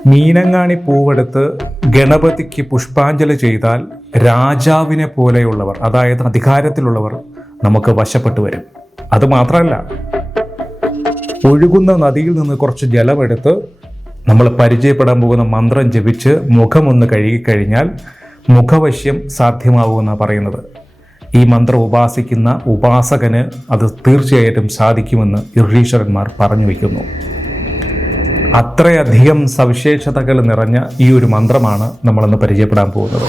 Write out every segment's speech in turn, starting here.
മീനങ്ങാണി പൂവെടുത്ത് ഗണപതിക്ക് പുഷ്പാഞ്ജലി ചെയ്താൽ രാജാവിനെ പോലെയുള്ളവർ, അതായത് അധികാരത്തിലുള്ളവർ നമുക്ക് വശപ്പെട്ടു വരും. അതുമാത്രമല്ല, ഒഴുകുന്ന നദിയിൽ നിന്ന് കുറച്ച് ജലമെടുത്ത് നമ്മൾ പരിചയപ്പെടാൻ പോകുന്ന മന്ത്രം ജപിച്ച് മുഖമൊന്ന് കഴുകിക്കഴിഞ്ഞാൽ മുഖവശ്യം സാധ്യമാവുമെന്നാണ് പറയുന്നത്. ഈ മന്ത്രം ഉപാസിക്കുന്ന ഉപാസകന് അത് തീർച്ചയായിട്ടും സാധിക്കുമെന്ന് ഋഷീശ്വരന്മാർ പറഞ്ഞു വയ്ക്കുന്നു. അത്രയധികം സവിശേഷതകൾ നിറഞ്ഞ ഈ ഒരു മന്ത്രമാണ് നമ്മളിന്ന് പരിചയപ്പെടാൻ പോകുന്നത്.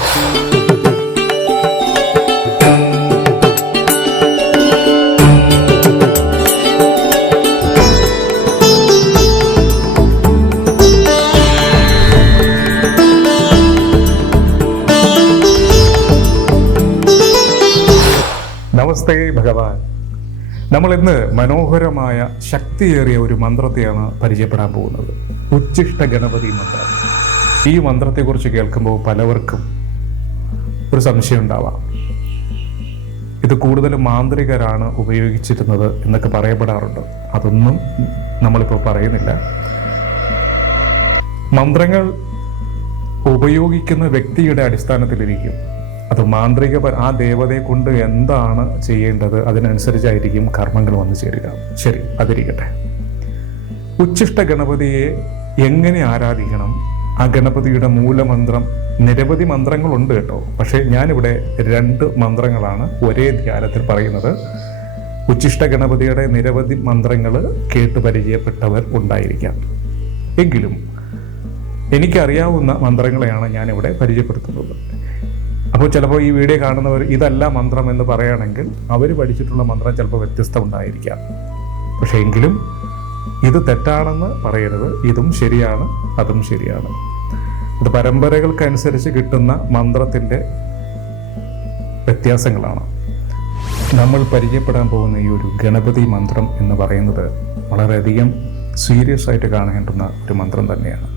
നമസ്തേ ഭഗവാൻ. നമ്മൾ ഇന്ന് മനോഹരമായ ശക്തിയേറിയ ഒരു മന്ത്രത്തെയാണ് പരിചയപ്പെടാൻ പോകുന്നത്. ഉച്ഛിഷ്ട ഗണപതി മന്ത്രം. ഈ മന്ത്രത്തെക്കുറിച്ച് കേൾക്കുമ്പോൾ പലവർക്കും ഒരു സംശയം ഉണ്ടാവാം. ഇത് കൂടുതലും മാന്ത്രികരാണ് ഉപയോഗിച്ചിരുന്നത് എന്നൊക്കെ പറയപ്പെടാറുണ്ട്. അതൊന്നും നമ്മളിപ്പോൾ പറയുന്നില്ല. മന്ത്രങ്ങൾ ഉപയോഗിക്കുന്ന വ്യക്തിയുടെ അടിസ്ഥാനത്തിലിരിക്കും. അത് മാന്ത്രിക ആ ദേവതയെ കൊണ്ട് എന്താണ് ചെയ്യേണ്ടത് അതിനനുസരിച്ചായിരിക്കും കർമ്മങ്ങൾ വന്നു ചേരുക. ശരി, അതിരിക്കട്ടെ. ഉച്ഛിഷ്ട ഗണപതിയെ എങ്ങനെ ആരാധിക്കണം? ആ ഗണപതിയുടെ മൂലമന്ത്രം, നിരവധി മന്ത്രങ്ങളുണ്ട് കേട്ടോ. പക്ഷേ ഞാനിവിടെ 2 മന്ത്രങ്ങളാണ് ഒരേ ധ്യാനത്തിൽ പറയുന്നത്. ഉച്ഛിഷ്ട ഗണപതിയുടെ നിരവധി മന്ത്രങ്ങൾ കേട്ട് പരിചയപ്പെട്ടവർ ഉണ്ടായിരിക്കാം. എങ്കിലും എനിക്കറിയാവുന്ന മന്ത്രങ്ങളെയാണ് ഞാനിവിടെ പരിചയപ്പെടുത്തുന്നത്. അപ്പോൾ ചിലപ്പോൾ ഈ വീഡിയോ കാണുന്നവർ ഇതല്ല മന്ത്രം എന്ന് പറയുകയാണെങ്കിൽ അവർ പഠിച്ചിട്ടുള്ള മന്ത്രം ചിലപ്പോൾ വ്യത്യസ്തം ഉണ്ടായിരിക്കാം. പക്ഷേ എങ്കിലും ഇത് തെറ്റാണെന്ന് പറയരുത്. ഇതും ശരിയാണ്, അതും ശരിയാണ്. ഇത് പരമ്പരകൾക്കനുസരിച്ച് കിട്ടുന്ന മന്ത്രത്തിൻ്റെ വ്യത്യാസങ്ങളാണ്. നമ്മൾ പരിചയപ്പെടാൻ പോകുന്ന ഈ ഒരു ഗണപതി മന്ത്രം എന്ന് പറയുന്നത് വളരെയധികം സീരിയസ് ആയിട്ട് കാണേണ്ടുന്ന ഒരു മന്ത്രം തന്നെയാണ്.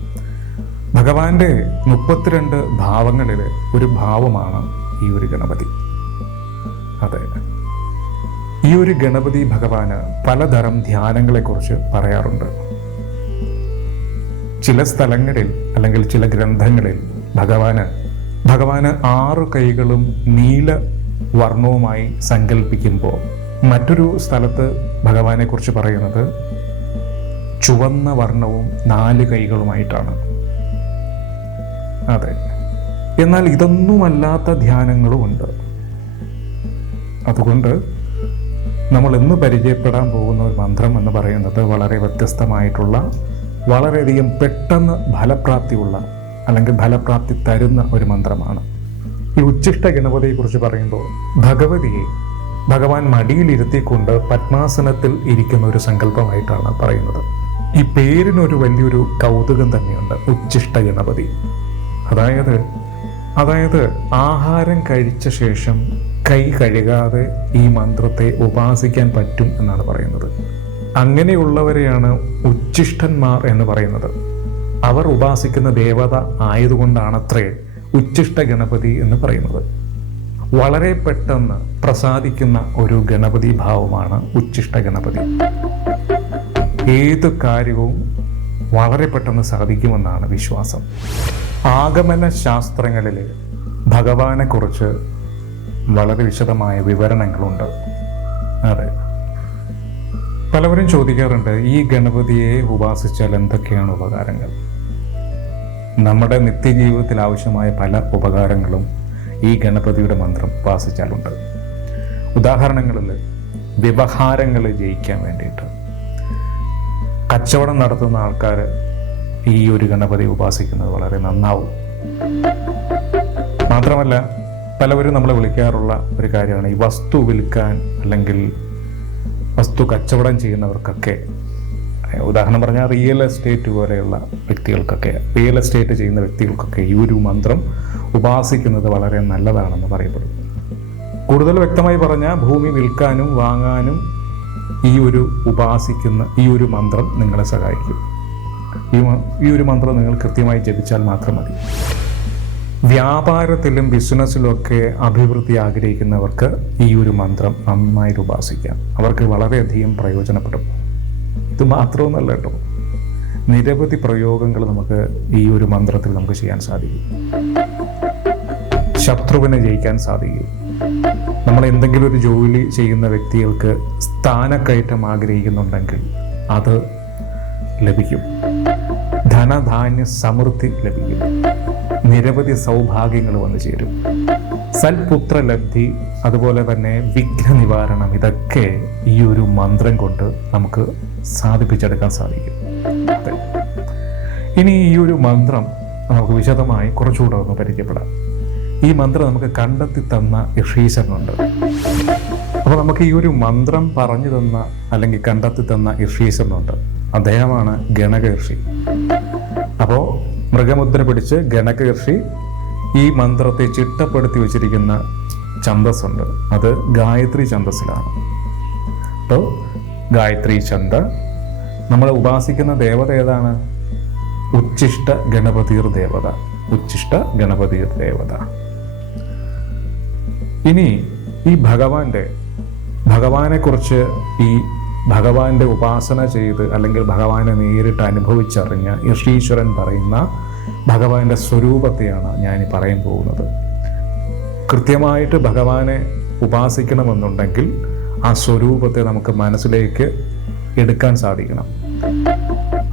ഭഗവാന്റെ 32 ഭാവങ്ങളിൽ ഒരു ഭാവമാണ് ഈ ഒരു ഗണപതി. അതെ, ഈ ഒരു ഗണപതി ഭഗവാന് പലതരം ധ്യാനങ്ങളെക്കുറിച്ച് പറയാറുണ്ട്. ചില സ്ഥലങ്ങളിൽ അല്ലെങ്കിൽ ചില ഗ്രന്ഥങ്ങളിൽ ഭഗവാന് 6 കൈകളും നീല വർണ്ണവുമായി സങ്കല്പിക്കുമ്പോൾ മറ്റൊരു സ്ഥലത്ത് ഭഗവാനെ കുറിച്ച് പറയുന്നത് ചുവന്ന വർണ്ണവും 4 കൈകളുമായിട്ടാണ്. അതെ, എന്നാൽ ഇതൊന്നുമല്ലാത്ത ധ്യാനങ്ങളും ഉണ്ട്. അതുകൊണ്ട് നമ്മൾ ഇന്ന് പരിചയപ്പെടാൻ പോകുന്ന ഒരു മന്ത്രം എന്ന് പറയുന്നത് വളരെ വ്യത്യസ്തമായിട്ടുള്ള, വളരെയധികം പെട്ടെന്ന് ഫലപ്രാപ്തിയുള്ള അല്ലെങ്കിൽ ഫലപ്രാപ്തി തരുന്ന ഒരു മന്ത്രമാണ്. ഈ ഉച്ഛിഷ്ട ഗണപതിയെക്കുറിച്ച് പറയുമ്പോൾ ഭഗവതിയെ ഭഗവാൻ മടിയിലിരുത്തിക്കൊണ്ട് പത്മാസനത്തിൽ ഇരിക്കുന്ന ഒരു സങ്കല്പമായിട്ടാണ് പറയുന്നത്. ഈ പേരിനൊരു വലിയൊരു കൗതുകം തന്നെയുണ്ട്. ഉച്ഛിഷ്ട ഗണപതി, അതായത് ആഹാരം കഴിച്ച ശേഷം കൈ കഴുകാതെ ഈ മന്ത്രത്തെ ഉപാസിക്കാൻ പറ്റും എന്നാണ് പറയുന്നത്. അങ്ങനെയുള്ളവരെയാണ് ഉച്ഛിഷ്ടന്മാർ എന്ന് പറയുന്നത്. അവർ ഉപാസിക്കുന്ന ദേവത ആയതുകൊണ്ടാണത്രേ ഉച്ഛിഷ്ട ഗണപതി എന്ന് പറയുന്നത്. വളരെ പെട്ടെന്ന് പ്രസാദിക്കുന്ന ഒരു ഗണപതി ഭാവമാണ് ഉച്ഛിഷ്ട ഗണപതി. ഏത് കാര്യവും വളരെ പെട്ടെന്ന് സാധിക്കുമെന്നാണ് വിശ്വാസം. ആഗമന ശാസ്ത്രങ്ങളിൽ ഭഗവാനെ കുറിച്ച് വളരെ വിശദമായ വിവരണങ്ങളുണ്ട്. അതെ, പലവരും ചോദിക്കാറുണ്ട്, ഈ ഗണപതിയെ ഉപാസിച്ചാൽ എന്തൊക്കെയാണ് ഉപകാരങ്ങൾ? നമ്മുടെ നിത്യജീവിതത്തിൽ ആവശ്യമായ പല ഉപകാരങ്ങളും ഈ ഗണപതിയുടെ മന്ത്രം ഉപാസിച്ചാലുണ്ട്. ഉദാഹരണങ്ങളിൽ വ്യവഹാരങ്ങൾ ജയിക്കാൻ വേണ്ടിയിട്ട് കച്ചവടം നടത്തുന്ന ആൾക്കാർ ഈ ഒരു ഗണപതി ഉപാസിക്കുന്നത് വളരെ നന്നാവും. മാത്രമല്ല, പലവരും നമ്മളെ വിളിക്കാറുള്ള ഒരു കാര്യമാണ് ഈ വസ്തു വിൽക്കാൻ അല്ലെങ്കിൽ വസ്തു കച്ചവടം ചെയ്യുന്നവർക്കൊക്കെ. ഉദാഹരണം പറഞ്ഞാൽ റിയൽ എസ്റ്റേറ്റ് പോലെയുള്ള വ്യക്തികൾക്കൊക്കെ, റിയൽ എസ്റ്റേറ്റ് ചെയ്യുന്ന വ്യക്തികൾക്കൊക്കെ ഈ ഒരു മന്ത്രം ഉപാസിക്കുന്നത് വളരെ നല്ലതാണെന്ന് പറയപ്പെടുന്നു. കൂടുതൽ വ്യക്തമായി പറഞ്ഞാൽ ഭൂമി വിൽക്കാനും വാങ്ങാനും ഈ ഒരു മന്ത്രം നിങ്ങളെ സഹായിക്കും. ഈ ഒരു മന്ത്രം നിങ്ങൾ കൃത്യമായി ജപിച്ചാൽ മാത്രം മതി. വ്യാപാരത്തിലും ബിസിനസ്സിലും ഒക്കെ അഭിവൃദ്ധി ആഗ്രഹിക്കുന്നവർക്ക് ഈ ഒരു മന്ത്രം നന്നായിട്ട് ഉപാസിക്കാം. അവർക്ക് വളരെയധികം പ്രയോജനപ്പെടും. ഇത് മാത്രമൊന്നുമല്ല കേട്ടോ, നിരവധി പ്രയോഗങ്ങൾ നമുക്ക് ഈ ഒരു മന്ത്രത്തിൽ നമുക്ക് ചെയ്യാൻ സാധിക്കും. ശത്രുവിനെ ജയിക്കാൻ സാധിക്കും. നമ്മൾ എന്തെങ്കിലും ഒരു ജോലി ചെയ്യുന്ന വ്യക്തികൾക്ക് സ്ഥാനക്കയറ്റം ആഗ്രഹിക്കുന്നുണ്ടെങ്കിൽ അത് ലഭിക്കും. ധനധാന്യ സമൃദ്ധി ലഭിക്കും. നിരവധി സൗഭാഗ്യങ്ങൾ വന്നു ചേരും. സൽപുത്ര ലബ്ധി, അതുപോലെ തന്നെ വിഘ്ന നിവാരണം, ഇതൊക്കെ ഈ ഒരു മന്ത്രം കൊണ്ട് നമുക്ക് സാധിപ്പിച്ചെടുക്കാൻ സാധിക്കും. അതെ. ഇനി ഈ ഒരു മന്ത്രം നമുക്ക് വിശദമായി കുറച്ചുകൂടെ ഒന്ന് പരിചയപ്പെടാം. ഈ മന്ത്രം നമുക്ക് കണ്ടെത്തി തന്ന ഋഷീശ്വരനുണ്ട്. അപ്പോൾ നമുക്ക് ഈ ഒരു മന്ത്രം പറഞ്ഞു തന്ന അല്ലെങ്കിൽ കണ്ടെത്തി തന്ന ഋഷീശ്വരനുണ്ട്. അദ്ദേഹമാണ് ഗണക ഋഷി. അപ്പോൾ മൃഗമുദ്ര പിടിച്ച് ഗണക ഋഷി ഈ മന്ത്രത്തെ ചിട്ടപ്പെടുത്തി വെച്ചിരിക്കുന്ന ഛന്ദസ്സുണ്ട്. അത് ഗായത്രി ഛന്ദസ്സിലാണ്. അപ്പോൾ ഗായത്രി ഛന്ദ നമ്മൾ ഉപാസിക്കുന്ന ദേവത ഏതാണ്? ഉച്ഛിഷ്ട ഗണപതിർ ദേവത. ഉച്ഛിഷ്ട ഗണപതിർ ദേവത. ഇനി ഈ ഭഗവാനെ കുറിച്ച്, ഈ ഭഗവാന്റെ ഉപാസന ചെയ്ത് അല്ലെങ്കിൽ ഭഗവാനെ നേരിട്ട് അനുഭവിച്ചറിഞ്ഞ ഋഷീശ്വരൻ പറയുന്ന ഭഗവാന്റെ സ്വരൂപത്തെയാണ് ഞാൻ ഈ പറയാൻ പോകുന്നത്. കൃത്യമായിട്ട് ഭഗവാനെ ഉപാസിക്കണമെന്നുണ്ടെങ്കിൽ ആ സ്വരൂപത്തെ നമുക്ക് മനസ്സിലേക്ക് എടുക്കാൻ സാധിക്കണം.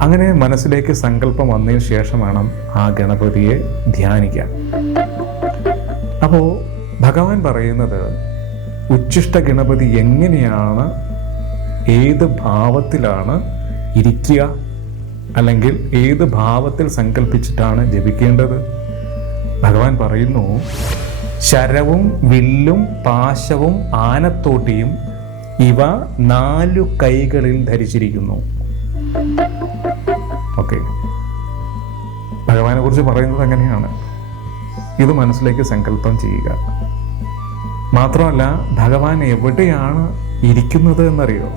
അങ്ങനെ മനസ്സിലേക്ക് സങ്കല്പം വന്നതിന് ശേഷം വേണം ആ ഗണപതിയെ ധ്യാനിക്കാൻ. അപ്പോൾ ഭഗവാൻ പറയുന്നത് ഉച്ഛിഷ്ട ഗണപതി എങ്ങനെയാണ്, ഏത് ഭാവത്തിലാണ് ഇരിക്കുക, അല്ലെങ്കിൽ ഏത് ഭാവത്തിൽ സങ്കല്പിച്ചിട്ടാണ് ജപിക്കേണ്ടത്. ഭഗവാൻ പറയുന്നു, ശരവും വില്ലും പാശവും ആനത്തോട്ടിയും ഇവ 4 കൈകളിൽ ധരിച്ചിരിക്കുന്നു. ഓക്കെ, ഭഗവാനെ കുറിച്ച് പറയുന്നത് അങ്ങനെയാണ്. ഇത് മനസ്സിലേക്ക് സങ്കല്പം ചെയ്യുക. മാത്രമല്ല, ഭഗവാൻ എവിടെയാണ് ഇരിക്കുന്നത് എന്നറിയോ?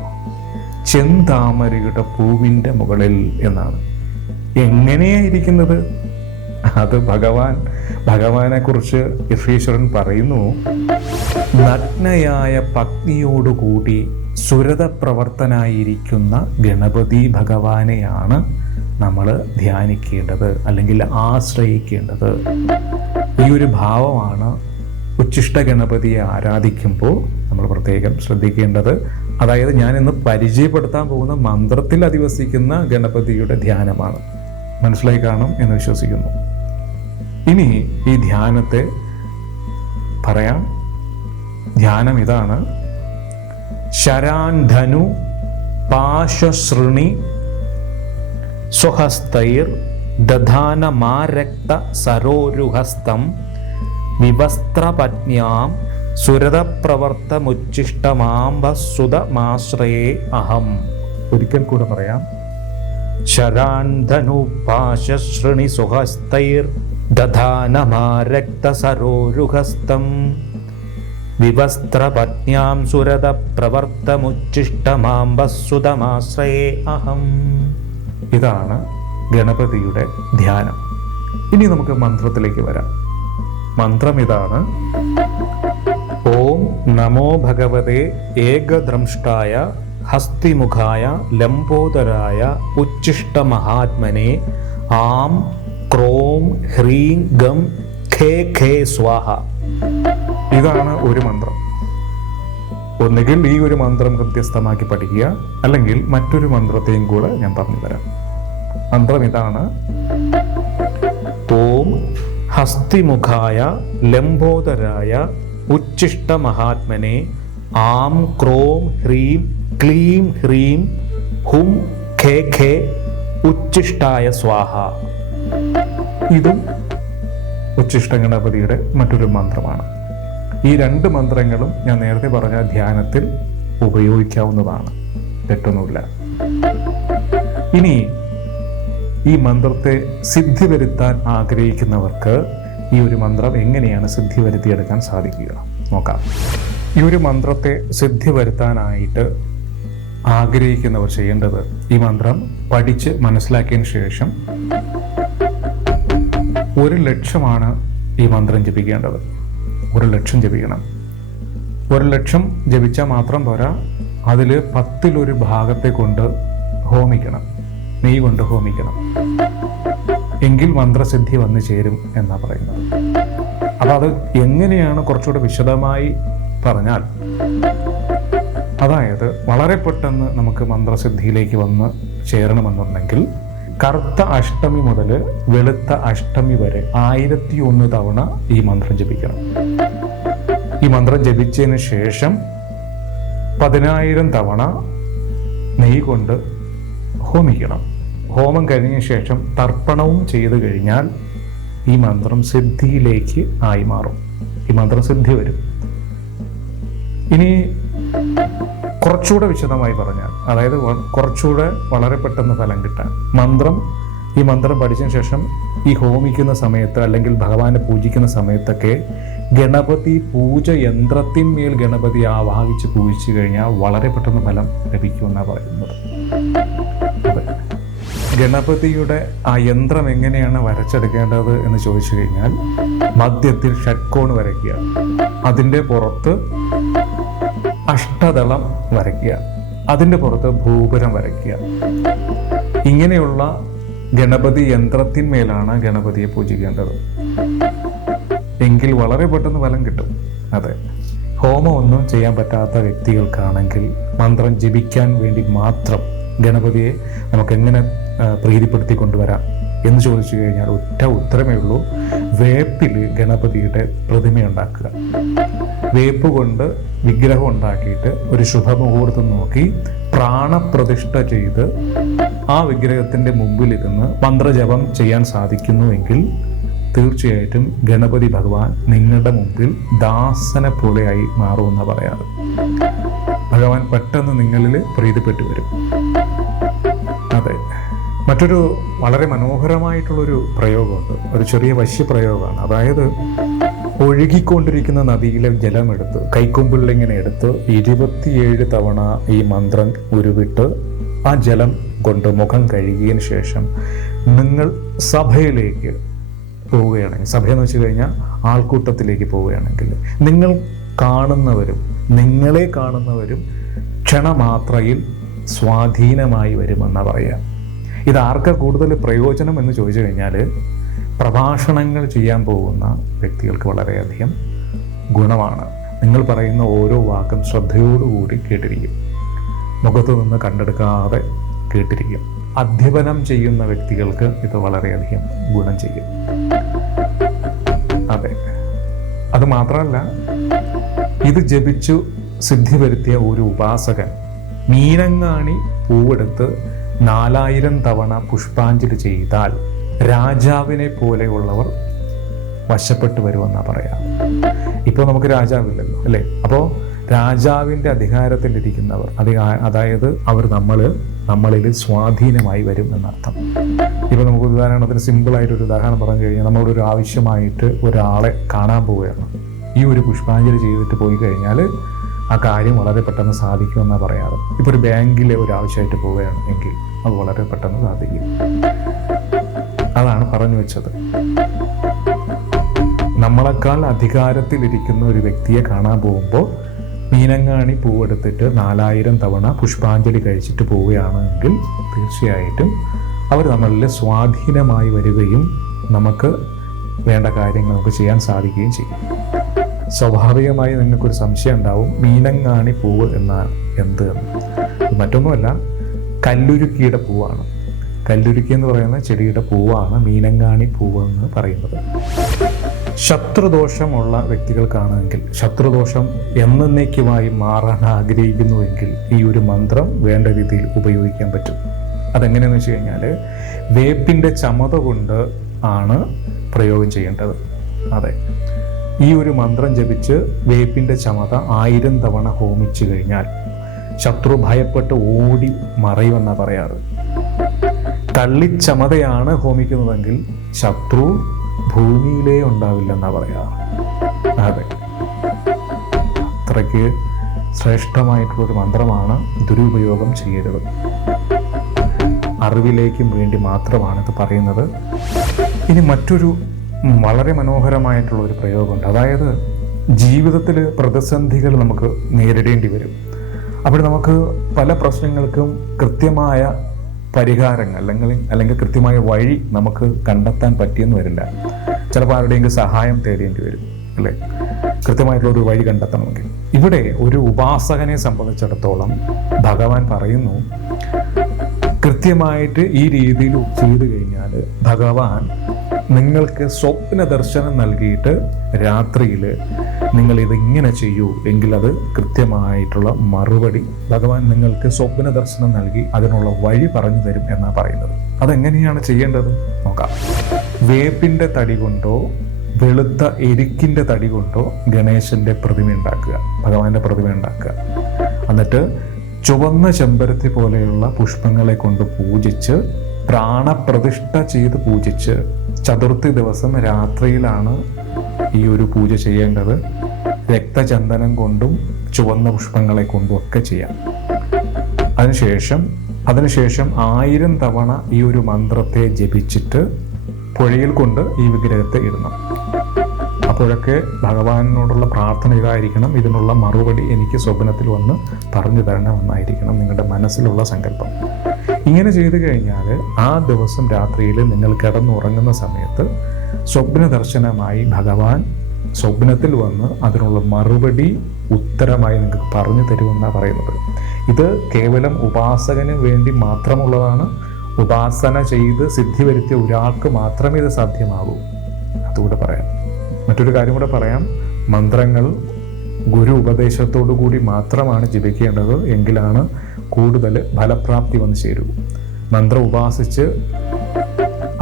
ചെന്താമരയുടെ പൂവിൻ്റെ മുകളിൽ എന്നാണ്. എങ്ങനെയാ ഇരിക്കുന്നത്? അത് ഭഗവാനെ കുറിച്ച് ഋഷീശ്വരൻ പറയുന്നു, നഗ്നയായ പത്നിയോടുകൂടി സുരത പ്രവർത്തനായിരിക്കുന്ന ഗണപതി ഭഗവാനെയാണ് നമ്മൾ ധ്യാനിക്കേണ്ടത് അല്ലെങ്കിൽ ആശ്രയിക്കേണ്ടത്. ഈ ഒരു ഭാവമാണ് ഉച്ഛിഷ്ട ഗണപതിയെ ആരാധിക്കുമ്പോൾ നമ്മൾ പ്രത്യേകം ശ്രദ്ധിക്കേണ്ടത്. അതായത് ഞാൻ ഇന്ന് പരിചയപ്പെടുത്താൻ പോകുന്ന മന്ത്രത്തിൽ അധിവസിക്കുന്ന ഗണപതിയുടെ ധ്യാനമാണ്. മനസ്സിലായി കാണും എന്ന് വിശ്വസിക്കുന്നു. ഇനി ഈ ധ്യാനത്തെ പറയാം. ധ്യാനം ഇതാണ്: ശരാന്ധനു പാശശ്രുണി സ്വഹസ്തൈർ ദധാനമാരക്ത സരോരുഹസ്തം വിവസ്ത്രപത്ന്യാം സുരതപ്രവർത്തമുച്ഛിഷ്ടമാംബസുതമാശ്രയേ അഹം. ഒരിക്കൽ കൂടെ പറയാം. ശരാന്ധനുപാശശ്രുണി സുഹസ്തൈർ ദധാനമാരക്ത സരോരുഹസ്തം വിവസ്ത്രപത്ന്യാം സുരതപ്രവർത്തമുച്ഛിഷ്ടമാംബസുതമാശ്രയേ അഹം. ഇതാണ് ഗണപതിയുടെ ധ്യാനം. ഇനി നമുക്ക് മന്ത്രത്തിലേക്ക് വരാം. മന്ത്രം ഇതാണ്: ഓം നമോ ഭഗവതേ ഏകദ്രംഷ്ടായ ഹസ്തിമുഖായ ലംബോദരായ ഉച്ഛിഷ്ട മഹാത്മനെ ആം ക്രോം ഹ്രീം ഗം ഖേ ഖേ സ്വാഹ. ഇതാണ് ഒരു മന്ത്രം. ഒന്നുകിൽ ഈ ഒരു മന്ത്രം കൃത്യസ്ഥമാക്കി പഠിക്കുക, അല്ലെങ്കിൽ മറ്റൊരു മന്ത്രത്തെയും കൂടെ ഞാൻ പറഞ്ഞു തരാം. മന്ത്രം ഇതാണ്: ഓം ഹസ്തിമുഖായ ലംബോദരായ ഉച്ഛിഷ്ട മഹാത്മനെ ആം ക്രോം ഹ്രീം ക്ലീം ഹ്രീം ഹും ഖേ ഖേ ഉച്ഛിഷ്ടായ സ്വാഹ. ഇതും ഉച്ഛിഷ്ട ഗണപതിയുടെ മറ്റൊരു മന്ത്രമാണ്. ഈ 2 മന്ത്രങ്ങളും ഞാൻ നേരത്തെ പറഞ്ഞ ധ്യാനത്തിൽ ഉപയോഗിക്കാവുന്നതാണ്, തെറ്റൊന്നുമില്ല. ഇനി ഈ മന്ത്രത്തെ സിദ്ധി വരുത്താൻ ആഗ്രഹിക്കുന്നവർക്ക് ഈ ഒരു മന്ത്രം എങ്ങനെയാണ് സിദ്ധി വരുത്തിയെടുക്കാൻ സാധിക്കുക നോക്കാം. ഈ ഒരു മന്ത്രത്തെ സിദ്ധി വരുത്താനായിട്ട് ആഗ്രഹിക്കുന്നവർ ചെയ്യേണ്ടത്, ഈ മന്ത്രം പഠിച്ച് മനസ്സിലാക്കിയതിന് ശേഷം 1 ലക്ഷമാണ് ഈ മന്ത്രം ജപിക്കേണ്ടത്. 1 ലക്ഷം ജപിക്കണം. 1 ലക്ഷം ജപിച്ചാൽ മാത്രം പോരാ, അതിൽ 10-1 ഭാഗത്തെ കൊണ്ട് ഹോമിക്കണം. നെയ്യ് കൊണ്ട് ഹോമിക്കണം, എങ്കിൽ മന്ത്രസിദ്ധി വന്നു ചേരും എന്നാണ് പറയുന്നത്. അപ്പോൾ അത് എങ്ങനെയാണ് കുറച്ചുകൂടെ വിശദമായി പറഞ്ഞാൽ, അതായത് വളരെ പെട്ടെന്ന് നമുക്ക് മന്ത്രസിദ്ധിയിലേക്ക് വന്ന് ചേരണമെന്നുണ്ടെങ്കിൽ കറുത്ത അഷ്ടമി മുതൽ വെളുത്ത അഷ്ടമി വരെ 1001 തവണ ഈ മന്ത്രം ജപിക്കണം. ഈ മന്ത്രം ജപിച്ചതിന് ശേഷം 10,000 തവണ നെയ്യ് കൊണ്ട് ഹോമിക്കണം. ഹോമം കഴിഞ്ഞ ശേഷം തർപ്പണവും ചെയ്തു കഴിഞ്ഞാൽ ഈ മന്ത്രം സിദ്ധിയിലേക്ക് ആയി മാറും. ഈ മന്ത്രം സിദ്ധി വരും. ഇനി കുറച്ചുകൂടെ വിശദമായി പറഞ്ഞാൽ, അതായത് കുറച്ചുകൂടെ വളരെ പെട്ടെന്ന് ഫലം കിട്ടാൻ, ഈ മന്ത്രം പഠിച്ചതിന് ശേഷം ഈ ഹോമിക്കുന്ന സമയത്ത് അല്ലെങ്കിൽ ഭഗവാനെ പൂജിക്കുന്ന സമയത്തൊക്കെ ഗണപതി പൂജ യന്ത്രത്തിന്മേൽ ഗണപതി ആവാഹിച്ച് പൂജിച്ചു കഴിഞ്ഞാൽ വളരെ പെട്ടെന്ന് ഫലം ലഭിക്കുമെന്നാണ് പറയുന്നത്. ഗണപതിയുടെ ആ യന്ത്രം എങ്ങനെയാണ് വരച്ചെടുക്കേണ്ടത് എന്ന് ചോദിച്ചു കഴിഞ്ഞാൽ, മധ്യത്തിൽ ഷഡ്കോൺ വരയ്ക്കുക, അതിൻ്റെ പുറത്ത് അഷ്ടദളം വരയ്ക്കുക, അതിൻ്റെ പുറത്ത് ഭൂപുരം വരയ്ക്കുക. ഇങ്ങനെയുള്ള ഗണപതി യന്ത്രത്തിന്മേലാണ് ഗണപതിയെ പൂജിക്കേണ്ടത്. എങ്കിൽ വളരെ പെട്ടെന്ന് ഫലം കിട്ടും. അതെ, ഹോമമൊന്നും ചെയ്യാൻ പറ്റാത്ത വ്യക്തികൾക്കാണെങ്കിൽ മന്ത്രം ജപിക്കാൻ വേണ്ടി മാത്രം ഗണപതിയെ നമുക്ക് എങ്ങനെ പ്രീതിപ്പെടുത്തി കൊണ്ടുവരാം എന്ന് ചോദിച്ചു കഴിഞ്ഞാൽ ഒറ്റ ഉത്തരമേ ഉള്ളൂ: വേപ്പിൽ ഗണപതിയുടെ പ്രതിമയുണ്ടാക്കുക. വേപ്പ് കൊണ്ട് വിഗ്രഹം ഉണ്ടാക്കിയിട്ട് ഒരു ശുഭമുഹൂർത്തം നോക്കി പ്രാണപ്രതിഷ്ഠ ചെയ്ത് ആ വിഗ്രഹത്തിൻ്റെ മുമ്പിലിരുന്ന് മന്ത്രജപം ചെയ്യാൻ സാധിക്കുന്നുവെങ്കിൽ തീർച്ചയായിട്ടും ഗണപതി ഭഗവാൻ നിങ്ങളുടെ മുമ്പിൽ ദാസനെ പോലെയായി മാറുമെന്ന് പറയാറ്. ഭഗവാൻ പെട്ടെന്ന് നിങ്ങളിൽ പ്രീതിപ്പെട്ടു വരും. അതെ, മറ്റൊരു വളരെ മനോഹരമായിട്ടുള്ളൊരു പ്രയോഗമുണ്ട്. ഒരു ചെറിയ വശ്യപ്രയോഗമാണ്. അതായത് ഒഴുകിക്കൊണ്ടിരിക്കുന്ന നദിയിലെ ജലമെടുത്ത് കൈക്കൊമ്പിളിങ്ങനെ എടുത്ത് 27 തവണ ഈ മന്ത്രം ഉരുവിട്ട് ആ ജലം കൊണ്ട് മുഖം കഴുകിയതിന് ശേഷം നിങ്ങൾ സഭയിലേക്ക് പോവുകയാണെങ്കിൽ, സഭയെന്ന് വെച്ച് കഴിഞ്ഞാൽ ആൾക്കൂട്ടത്തിലേക്ക് പോവുകയാണെങ്കിൽ, നിങ്ങളെ കാണുന്നവരും ക്ഷണമാത്രയിൽ സ്വാധീനമായി വരുമെന്നാണ് പറയുക. ഇത് ആർക്കാ കൂടുതൽ പ്രയോജനം എന്ന് ചോദിച്ചു കഴിഞ്ഞാൽ, പ്രഭാഷണങ്ങൾ ചെയ്യാൻ പോകുന്ന വ്യക്തികൾക്ക് വളരെയധികം ഗുണമാണ്. നിങ്ങൾ പറയുന്ന ഓരോ വാക്കും ശ്രദ്ധയോടുകൂടി കേട്ടിരിക്കും, മുഖത്തു നിന്ന് കണ്ടെടുക്കാതെ കേട്ടിരിക്കും. അധ്യാപനം ചെയ്യുന്ന വ്യക്തികൾക്ക് ഇത് വളരെയധികം ഗുണം ചെയ്യും. അതെ, അത് മാത്രമല്ല, ഇത് ജപിച്ചു സിദ്ധി വരുത്തിയ ഒരു ഉപാസകൻ മീനങ്ങാണി പൂവെടുത്ത് 4000 തവണ പുഷ്പാഞ്ജലി ചെയ്താൽ രാജാവിനെ പോലെയുള്ളവർ വശപ്പെട്ടു വരുമെന്നാണ് പറയാം. ഇപ്പോൾ നമുക്ക് രാജാവില്ലല്ലോ, അല്ലേ? അപ്പോൾ രാജാവിൻ്റെ അധികാരത്തിലിരിക്കുന്നവർ, അതായത് അവർ നമ്മളിൽ സ്വാധീനമായി വരും എന്നർത്ഥം. ഇപ്പോൾ നമുക്ക് ഉദാഹരണത്തിന് സിമ്പിളായിട്ടൊരു ഉദാഹരണം പറഞ്ഞു കഴിഞ്ഞാൽ, നമ്മളൊരു ആവശ്യമായിട്ട് ഒരാളെ കാണാൻ പോവുകയാണ്. ഈ ഒരു പുഷ്പാഞ്ജലി ചെയ്തിട്ട് പോയി കഴിഞ്ഞാൽ ആ കാര്യം വളരെ പെട്ടെന്ന് സാധിക്കുമെന്നാണ് പറയാറ്. ഇപ്പോൾ ഒരു ബാങ്കിലെ ഒരു ആവശ്യമായിട്ട് പോവുകയാണ് എങ്കിൽ അത് വളരെ പെട്ടെന്ന് സാധിക്കും. അതാണ് പറഞ്ഞു വെച്ചത്. നമ്മളെക്കാൾ അധികാരത്തിലിരിക്കുന്ന ഒരു വ്യക്തിയെ കാണാൻ പോകുമ്പോൾ മീനങ്ങാണി പൂവെടുത്തിട്ട് 4000 തവണ പുഷ്പാഞ്ജലി കഴിച്ചിട്ട് പോവുകയാണെങ്കിൽ തീർച്ചയായിട്ടും അവർ നമ്മളിൽ സ്വാധീനമായി വരികയും നമുക്ക് വേണ്ട കാര്യങ്ങൾ നമുക്ക് ചെയ്യാൻ സാധിക്കുകയും ചെയ്യും. സ്വാഭാവികമായി നിങ്ങൾക്കൊരു സംശയം ഉണ്ടാവും, മീനങ്ങാണി പൂവ് എന്നാൽ എന്ത് എന്ന്. മറ്റൊന്നുമല്ല, കല്ലുരുക്കിയുടെ പൂവാണ്. കല്ലുരുക്കി എന്ന് പറയുന്ന ചെടിയുടെ പൂവാണ് മീനങ്ങാണി പൂവ് എന്ന് പറയുന്നത്. ശത്രുദോഷമുള്ള വ്യക്തികൾക്കാണെങ്കിൽ, ശത്രുദോഷം എന്നേക്കുമായി മാറാൻ ആഗ്രഹിക്കുന്നുവെങ്കിൽ ഈ ഒരു മന്ത്രം വേണ്ട രീതിയിൽ ഉപയോഗിക്കാൻ പറ്റും. അതെങ്ങനെയാണെന്ന് വെച്ച് കഴിഞ്ഞാൽ, വേപ്പിൻ്റെ ചമത കൊണ്ട് ആണ് പ്രയോഗം ചെയ്യേണ്ടത്. അതെ, ഈ ഒരു മന്ത്രം ജപിച്ച് വേപ്പിൻ്റെ ചമത 1000 തവണ ഹോമിച്ചു കഴിഞ്ഞാൽ ശത്രു ഭയപ്പെട്ട് ഓടി മറയുമെന്നാണ് പറയാറ്. കള്ളിച്ചമതയാണ് ഹോമിക്കുന്നതെങ്കിൽ ശത്രു ഭൂമിയിലേ ഉണ്ടാവില്ലെന്നാണ് പറയാറ്. അതെ, അത്രയ്ക്ക് ശ്രേഷ്ഠമായിട്ടുള്ളൊരു മന്ത്രമാണ്. ദുരുപയോഗം ചെയ്യരുത്. അറിവിലേക്കും വേണ്ടി മാത്രമാണ് ഇത് പറയുന്നത്. ഇനി മറ്റൊരു വളരെ മനോഹരമായിട്ടുള്ള ഒരു പ്രയോഗമുണ്ട്. അതായത് ജീവിതത്തിൽ പ്രതിസന്ധികൾ നമുക്ക് നേരിടേണ്ടി വരും. അപ്പോൾ നമുക്ക് പല പ്രശ്നങ്ങൾക്കും കൃത്യമായ പരിഹാരങ്ങൾ അല്ലെങ്കിൽ കൃത്യമായ വഴി നമുക്ക് കണ്ടെത്താൻ പറ്റിയെന്ന് വരില്ല. ചിലപ്പോൾ ആരുടെയെങ്കിലും സഹായം തേടേണ്ടി വരും, അല്ലേ? കൃത്യമായിട്ടുള്ളൊരു വഴി കണ്ടെത്തണമെങ്കിൽ. ഇവിടെ ഒരു ഉപാസകനെ സംബന്ധിച്ചിടത്തോളം ഭഗവാൻ പറയുന്നു, കൃത്യമായിട്ട് ഈ രീതിയിൽ ചെയ്തു കഴിഞ്ഞാൽ ഭഗവാൻ നിങ്ങൾക്ക് സ്വപ്ന ദർശനം നൽകിയിട്ട് രാത്രിയിൽ നിങ്ങൾ ഇതിങ്ങനെ ചെയ്യൂ എങ്കിൽ അത് കൃത്യമായിട്ടുള്ള മറുപടി ഭഗവാൻ നിങ്ങൾക്ക് സ്വപ്ന ദർശനം നൽകി അതിനുള്ള വഴി പറഞ്ഞു തരും എന്നാണ് പറയുന്നത്. അതെങ്ങനെയാണ് ചെയ്യേണ്ടത് നോക്കാം. വേപ്പിൻ്റെ തടി കൊണ്ടോ വെളുത്ത എരിക്കിൻ്റെ തടി കൊണ്ടോ ഗണേശൻ്റെ പ്രതിമ ഉണ്ടാക്കുക, ഭഗവാന്റെ പ്രതിമ ഉണ്ടാക്കുക. എന്നിട്ട് ചുവന്ന ചെമ്പരത്തി പോലെയുള്ള പുഷ്പങ്ങളെ കൊണ്ട് പൂജിച്ച് പ്രാണപ്രതിഷ്ഠ ചെയ്ത് പൂജിച്ച് ചതുർത്ഥി ദിവസം രാത്രിയിലാണ് ഈ ഒരു പൂജ ചെയ്യേണ്ടത്. രക്തചന്ദനം കൊണ്ടും ചുവന്ന പുഷ്പങ്ങളെ കൊണ്ടും ഒക്കെ ചെയ്യാം. അതിനുശേഷം 1000 തവണ ഈ ഒരു മന്ത്രത്തെ ജപിച്ചിട്ട് പുഴയിൽ കൊണ്ട് ഈ വിഗ്രഹത്തെ ഇടണം. അപ്പോഴൊക്കെ ഭഗവാനോടുള്ള പ്രാർത്ഥന ഇതായിരിക്കണം, ഇതിനുള്ള മറുപടി എനിക്ക് സ്വപ്നത്തിൽ വന്ന് പറഞ്ഞു തരണമെന്നായിരിക്കണം നിങ്ങളുടെ മനസ്സിലുള്ള സങ്കല്പം. ഇങ്ങനെ ചെയ്തു കഴിഞ്ഞാൽ ആ ദിവസം രാത്രിയിൽ നിങ്ങൾ കിടന്നുറങ്ങുന്ന സമയത്ത് സ്വപ്ന ദർശനമായി ഭഗവാൻ സ്വപ്നത്തിൽ വന്ന് അതിനുള്ള മറുപടി ഉത്തരമായി നിങ്ങൾക്ക് പറഞ്ഞു തരുമെന്നാണ് പറയുന്നത്. ഇത് കേവലം ഉപാസകന് വേണ്ടി മാത്രമുള്ളതാണ്. ഉപാസന ചെയ്ത് സിദ്ധി വരുത്തിയ ഒരാൾക്ക് മാത്രമേ ഇത് സാധ്യമാകൂ. അതുകൂടെ പറയാം. മറ്റൊരു കാര്യം കൂടെ പറയാം. മന്ത്രങ്ങൾ ഗുരു ഉപദേശത്തോടു കൂടി മാത്രമാണ് ജപിക്കേണ്ടത്, എങ്കിലാണ് കൂടുതൽ ഫലപ്രാപ്തി വന്നു ചേരൂ. മന്ത്രം ഉപാസിച്ച്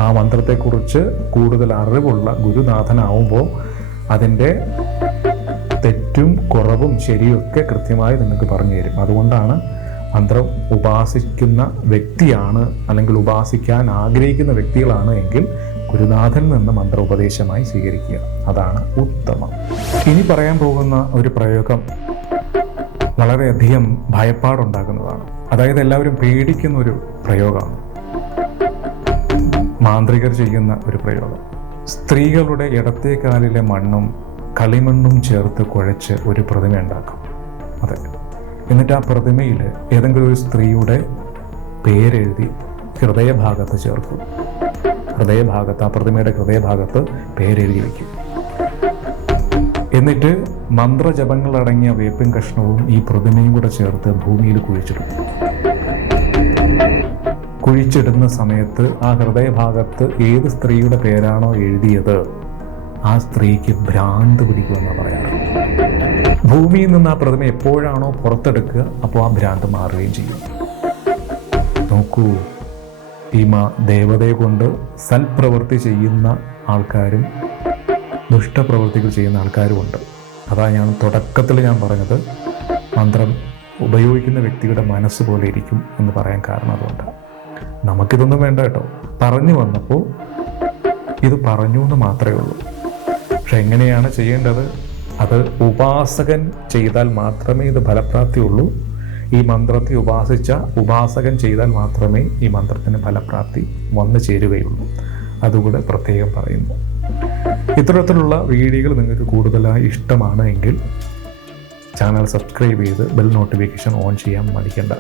ആ മന്ത്രത്തെക്കുറിച്ച് കൂടുതൽ അറിവുള്ള ഗുരുനാഥനാവുമ്പോൾ അതിൻ്റെ തെറ്റും കുറവും ശരിയും ഒക്കെ കൃത്യമായി നിങ്ങൾക്ക് പറഞ്ഞു തരും. അതുകൊണ്ടാണ് മന്ത്രം ഉപാസിക്കുന്ന വ്യക്തിയാണ് അല്ലെങ്കിൽ ഉപാസിക്കാൻ ആഗ്രഹിക്കുന്ന വ്യക്തികളാണ് എങ്കിൽ ഗുരുനാഥൻ നിന്ന് മന്ത്രോപദേശമായി സ്വീകരിക്കുക. അതാണ് ഉത്തമം. ഇനി പറയാൻ പോകുന്ന ഒരു പ്രയോഗം വളരെയധികം ഭയപ്പാടുണ്ടാക്കുന്നതാണ്. അതായത് എല്ലാവരും പേടിക്കുന്ന ഒരു പ്രയോഗമാണ്. മാന്ത്രികർ ചെയ്യുന്ന ഒരു പ്രയോഗം. സ്ത്രീകളുടെ ഇടത്തെ കാലിലെ മണ്ണും കളിമണ്ണും ചേർത്ത് കുഴച്ച് ഒരു പ്രതിമ ഉണ്ടാക്കും. അതെ. എന്നിട്ട് ആ പ്രതിമയിൽ ഏതെങ്കിലും ഒരു സ്ത്രീയുടെ പേരെഴുതി ഹൃദയഭാഗത്ത് ചേർക്കും. ആ പ്രതിമയുടെ ഹൃദയഭാഗത്ത് പേരെഴുതി വയ്ക്കും. എന്നിട്ട് മന്ത്രജപങ്ങളടങ്ങിയ വേപ്പിൻ കഷ്ണവും ഈ പ്രതിമയും കൂടെ ചേർത്ത് ഭൂമിയിൽ കുഴിച്ചിടുന്ന സമയത്ത് ആ ഹൃദയഭാഗത്ത് ഏത് സ്ത്രീയുടെ പേരാണോ എഴുതിയത് ആ സ്ത്രീക്ക് ഭ്രാന്ത് പിടിക്കുമെന്ന് പറയാറ്. ഭൂമിയിൽ നിന്ന് ആ പ്രതിമ എപ്പോഴാണോ പുറത്തെടുക്കുക അപ്പോൾ ആ ഭ്രാന്ത് മാറുകയും ചെയ്യും. നോക്കൂ, ഈ ദേവതയെ കൊണ്ട് സൽപ്രവൃത്തി ചെയ്യുന്ന ആൾക്കാരും ദുഷ്ടപ്രവൃത്തികൾ ചെയ്യുന്ന ആൾക്കാരുമുണ്ട്. അതാ ഞാൻ തുടക്കത്തിൽ പറഞ്ഞത് മന്ത്രം ഉപയോഗിക്കുന്ന വ്യക്തിയുടെ മനസ്സ് പോലെ ഇരിക്കും എന്ന് പറയാൻ കാരണം അതുകൊണ്ടാണ്. നമുക്കിതൊന്നും വേണ്ട കേട്ടോ. പറഞ്ഞു വന്നപ്പോൾ ഇത് പറഞ്ഞു എന്ന് മാത്രമേ ഉള്ളൂ. പക്ഷെ എങ്ങനെയാണ് ചെയ്യേണ്ടത്? അത് ഉപാസകൻ ചെയ്താൽ മാത്രമേ ഇത് ഫലപ്രാപ്തിയുള്ളൂ. ഈ മന്ത്രത്തെ ഉപാസിച്ച ഉപാസകൻ ചെയ്താൽ മാത്രമേ ഈ മന്ത്രത്തിന് ഫലപ്രാപ്തി വന്നു ചേരുകയുള്ളൂ. അതുകൂടെ പ്രത്യേകം പറയുന്നു. ഇത്തരത്തിലുള്ള വീഡിയോകൾ നിങ്ങൾക്ക് കൂടുതലായി ഇഷ്ടമാണ് എങ്കിൽ ചാനൽ സബ്സ്ക്രൈബ് ചെയ്ത് ബെൽ നോട്ടിഫിക്കേഷൻ ഓൺ ചെയ്യാൻ മടിക്കേണ്ട.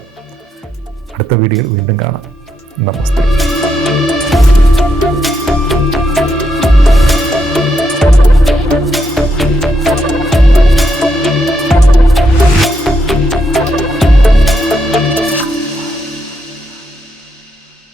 അടുത്ത വീഡിയോയിൽ വീണ്ടും കാണാം. നമസ്തേ.